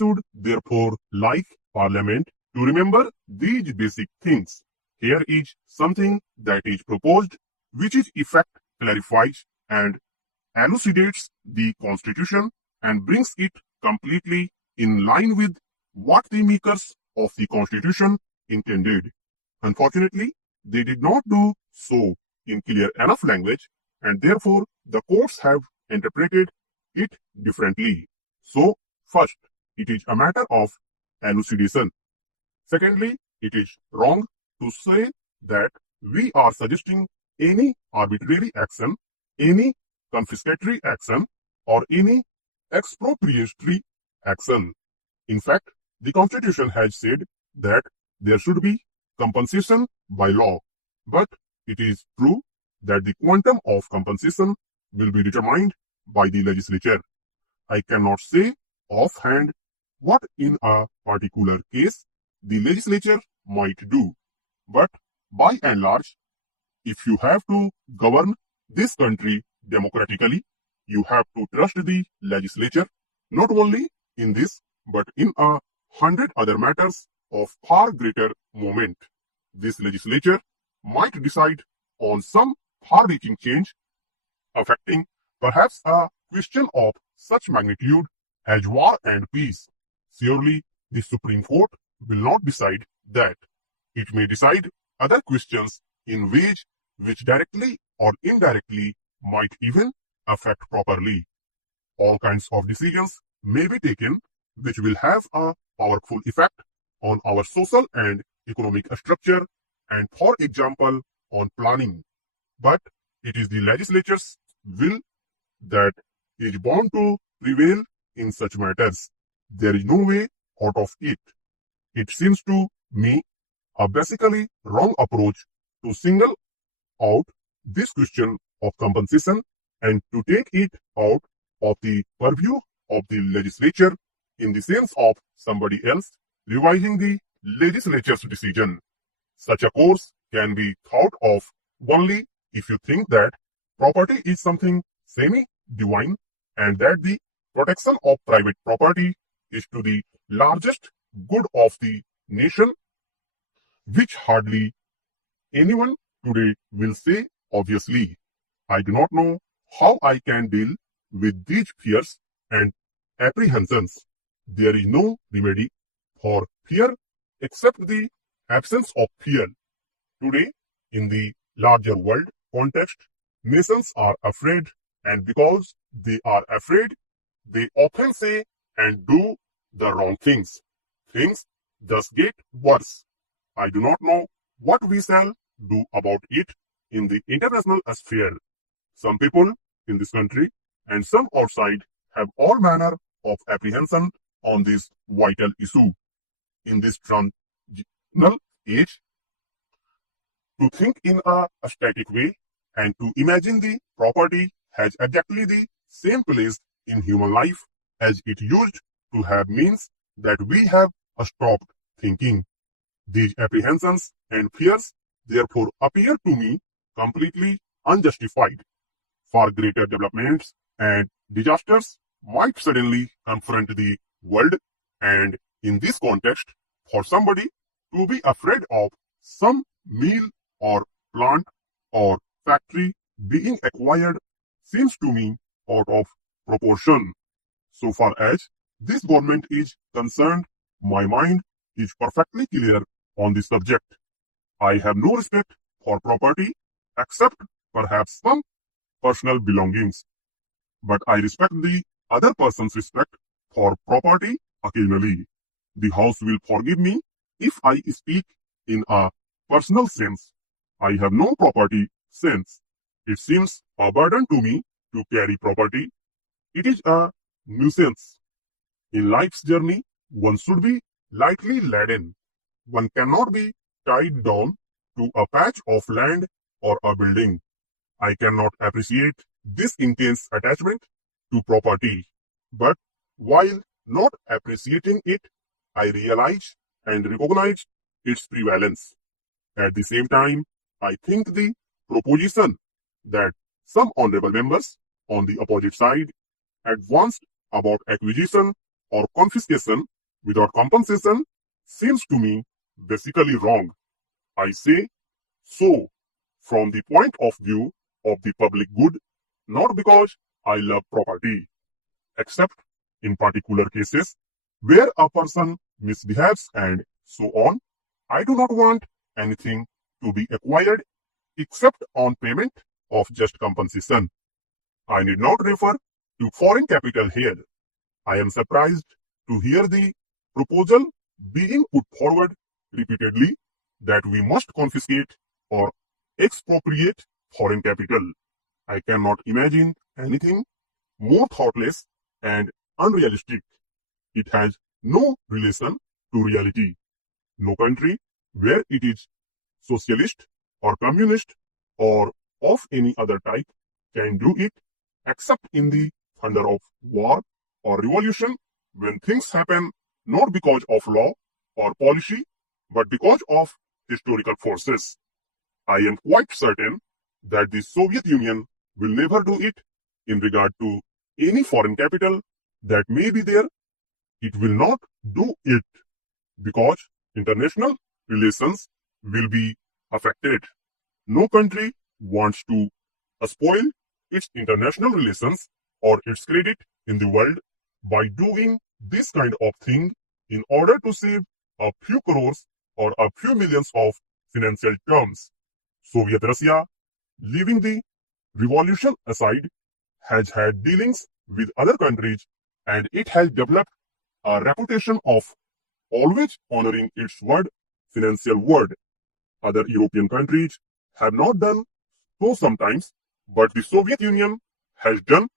should therefore, like Parliament, to remember these basic things. Here is something that is proposed, which is effect clarifies and elucidates the Constitution and brings it completely in line with what the makers of the Constitution intended. Unfortunately, they did not do so in clear enough language, and therefore the courts have interpreted it differently. So, first, it is a matter of elucidation. Secondly, it is wrong to say that we are suggesting any arbitrary action, any confiscatory action, or any expropriatory action. In fact, the Constitution has said that there should be compensation by law, but it is true that the quantum of compensation will be determined by the legislature. I cannot say offhand what in a particular case the legislature might do, but by and large, if you have to govern this country democratically, you have to trust the legislature, not only in this, but in 100 other matters of far greater moment. This legislature might decide on some far-reaching change affecting perhaps a question of such magnitude as war and peace. Surely the Supreme Court will not decide that. It may decide other questions in ways which directly or indirectly might even affect properly. All kinds of decisions may be taken which will have a powerful effect on our social and economic structure and, for example, on planning. But it is the legislature's will that is bound to prevail in such matters. There is no way out of it. It seems to me a basically wrong approach to single out this question of compensation and to take it out of the purview of the legislature in the sense of somebody else revising the legislature's decision. Such a course can be thought of only if you think that property is something semi-divine and that the protection of private property is to the largest good of the nation, which hardly anyone today will say obviously. I do not know how I can deal with these fears and apprehensions. There is no remedy for fear except the absence of fear. Today, in the larger world context, nations are afraid, and because they are afraid, they often say and do the wrong things. Things thus get worse. I do not know what we shall do about it in the international sphere. Some people in this country and some outside have all manner of apprehension on this vital issue. In this transitional age, to think in a static way and to imagine the property has exactly the same place in human life as it used to have means that we have stopped thinking. These apprehensions and fears therefore appear to me completely unjustified. Far greater developments and disasters might suddenly confront the world, and in this context, for somebody to be afraid of some meal or plant or factory being acquired seems to me out of proportion. So far as this government is concerned, my mind is perfectly clear on this subject. I have no respect for property except perhaps some personal belongings, but I respect the other person's respect for property occasionally. The House will forgive me if I speak in a personal sense. I have no property sense. It seems a burden to me to carry property. It is a nuisance. In life's journey, one should be lightly laden. One cannot be tied down to a patch of land or a building. I cannot appreciate this intense attachment to property, but while not appreciating it, I realize and recognize its prevalence. At the same time, I think the proposition that some honorable members on the opposite side advanced about acquisition or confiscation without compensation seems to me basically wrong. I say so from the point of view of the public good, not because I love property, except in particular cases where a person misbehaves and so on. I do not want anything to be acquired except on payment of just compensation. I need not refer to foreign capital here. I am surprised to hear the proposal being put forward repeatedly that we must confiscate or expropriate foreign capital. I cannot imagine anything more thoughtless and unrealistic. It has no relation to reality. No country where it is socialist or communist or of any other type can do it except in the thunder of war or revolution, when things happen not because of law or policy but because of historical forces. I am quite certain that the Soviet Union will never do it in regard to any foreign capital that may be there. It will not do it because international relations will be affected. No country wants to spoil its international relations or its credit in the world by doing this kind of thing in order to save a few crores or a few millions of financial terms. Soviet Russia, leaving the revolution aside, has had dealings with other countries, and it has developed a reputation of always honoring its financial word. Other European countries have not done so sometimes, but the Soviet Union has done